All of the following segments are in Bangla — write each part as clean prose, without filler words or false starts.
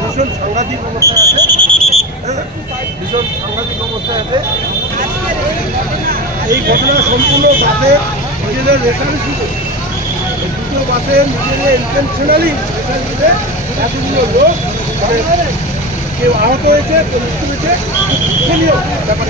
ভীষণ সাংঘাতিক অবস্থায় আছে, ভীষণ সাংঘাতিক অবস্থায় আছে। এই ঘটনা সম্পূর্ণ বাসের নিজেদের রেশারেশি, দুটো বাসের নিজেদের ইন্টেনশনালি রেশারেশিতে এতগুলো লোক কেউ আহত হয়েছে, কেউ মৃত্যু হয়েছে, দুঃখনীয় ব্যাপার।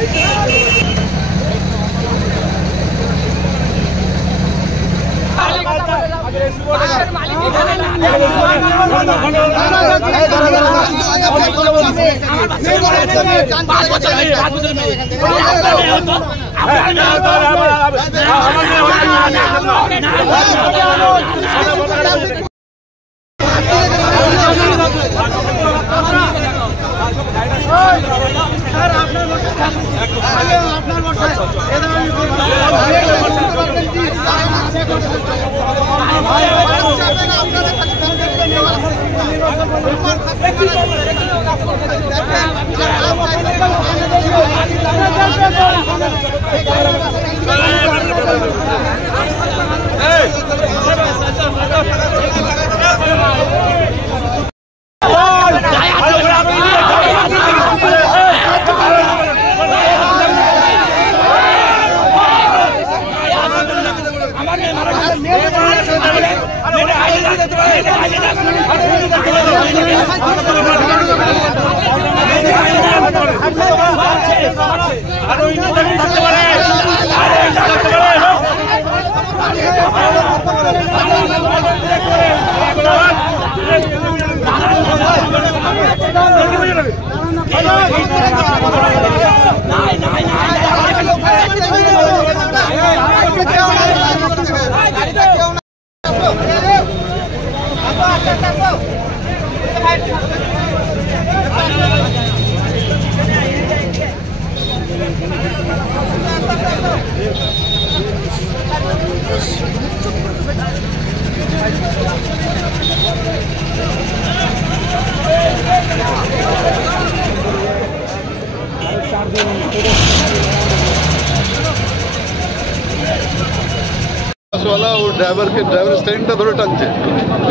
ड्राइवर स्टेरिंगটা ধরে টানছে,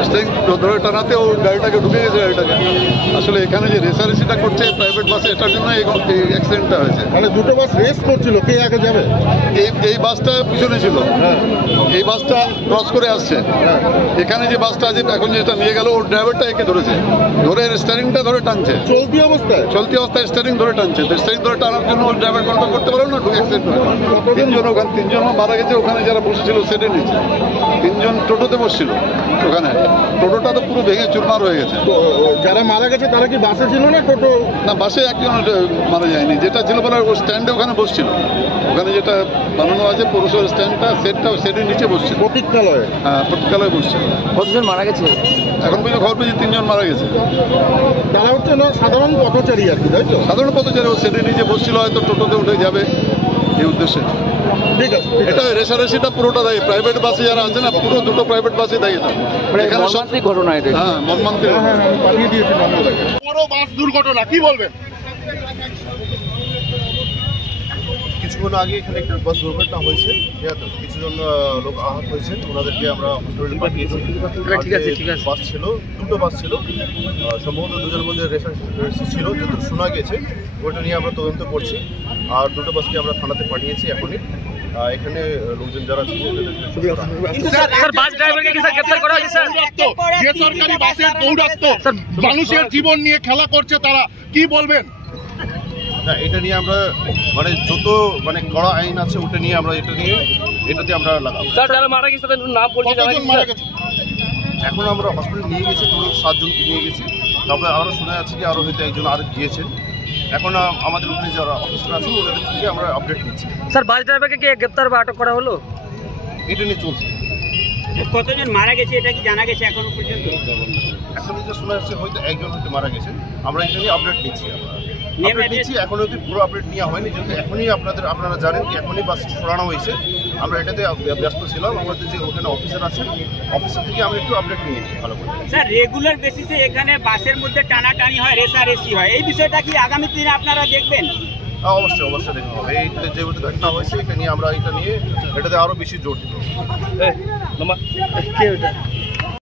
স্টেরিং ধরে টানাতে ও গাড়িটাকে ঢুকে গেছে। গাড়িটাকে আসলে এখানে যে রেসারেসিটা করছে প্রাইভেট বাসে, এটার জন্য এই অ্যাক্সিডেন্টটা হয়েছে। মানে দুটো বাস রেস করছিল, কে আগে যাবে? এই বাসটা পিছনে ছিল, এই বাসটা ক্রস করে আসছে। এখানে যে বাসটা আছে এখন যেটা নিয়ে গেল, ওর ড্রাইভারটা একে ধরেছে, ধরে স্টেরিংটা ধরে টানছে। চলতি অবস্থায় স্টেরিং ধরে টানছে। স্টেরিং ধরে টানার জন্য ওর ড্রাইভার কন্ট্রোল করতে পারলো না, অ্যাক্সিডেন্ট হয়ে তিনজনও মারা গেছে। ওখানে যারা বসেছিল সেটের নিচে, তিনজন টোটোতে বসছিল। ওখানে টোটোটা তো পুরো ভেঙে চুরমার হয়ে গেছে। যারা মারা গেছে তারা কি বাসে ছিল না টোটো? না, বাসে একজন মারা যায়নি। যেটা ছিল বলে ও স্ট্যান্ডে ওখানে বসছিল। ওখানে যেটা বানানো আছে পৌরসভার স্ট্যান্ডটা, সেটের নিচে বসছিল। প্রতীক্ষালয়ে? হ্যাঁ, প্রতীক্ষালয়ে বসছিল। কতজন মারা গেছে? এখন পর্যন্ত খবর পেয়েছি 3 জন মারা গেছে। তারা হচ্ছে না সাধারণ পথচারী আর কি, তাই তো? সাধারণ পথচারী, ও সেটের নিচে বসছিল, হয়তো টোটোতে উঠে যাবে এই উদ্দেশ্যে। ঠিক আছে, এটা রেসারেসিটা পুরোটা দায়ী প্রাইভেট বাসে যারা আছে না, পুরো দুটো প্রাইভেট বাসে দায়ী। এখানে মর্মান্তিক ঘটনা এটা। হ্যাঁ, মর্মান্তিক। পাঠিয়ে দিয়েছি পুরো বাস দুর্ঘটনা, কি বলবেন? কিছুক্ষণ আগে এখানে একটা বাস দুর্ঘটনা হয়েছে, কিছুজন লোক আহত হয়েছে, ওনাদেরকে আমরা হসপিটালে পাঠিয়েছি। বাস ছিল, দুটো বাস ছিল, সম্ভবত দুজনের মধ্যে রেসারেসি ছিল যতটুকু শোনা গেছে। ওটা নিয়ে আমরা তদন্ত করছি, আর দুটো বাসকে আমরা থানাতে পাঠিয়েছি এখনই। এখানে লোকজন যারা ছিল বেসরকারি বাসের দৌরাত্ম, মানুষের জীবন নিয়ে খেলা করছে তারা, কি বলবেন? না, এটা নিয়ে আমরা যত কড়া আইন আছে ওটা নিয়ে আমরা এটাতে আমরা লাগাবো। এখন আমরা হসপিটালে নিয়ে গেছি, পুরো 7 জনকে নিয়ে গেছি। তারপরে আমরা শোনা যাচ্ছে যে আরও হয়তো একজন আর গিয়েছেন। এখন আমাদের ওখানে যারা অফিসার আছে ওদের থেকে আমরা আপডেট নিচ্ছি। স্যার, বাস ড্রাইভারকে কি গ্রেপ্তার বা আটক করা হলো? এটা নিয়ে চলছে। কতজন মারা গেছে এটা কি জানা গেছে এখনো পর্যন্ত? এখনই যে শোনা যাচ্ছে হয়তো একজন হয়তো মারা গেছেন। আমরা এটা নিয়ে আপডেট নিচ্ছি, এখন অবধি পুরো আপডেট নেওয়া হয়নি, যেহেতু এখনই আপনারা জানেন কি এখনই বাস সরানো হয়েছে। আমরা এটাতে ব্যস্ত ছিলাম, আমাদের যে ওখানে অফিসার আছেন অফিসার থেকে আমরা একটু আপডেট নিয়েছি ভালো করে। স্যার, রেগুলার বেসিসে এখানে বাসের মধ্যে টানাটানি হয়, রেসারেসি হয়, এই বিষয়টা কি আগামী দিনে আপনারা দেখবেন? অবশ্যই অবশ্যই দেখতে হবে। এইটা যেহেতু ঘটনা হয়েছে এটা নিয়ে আমরা এটাতে আরও বেশি জোর দিব।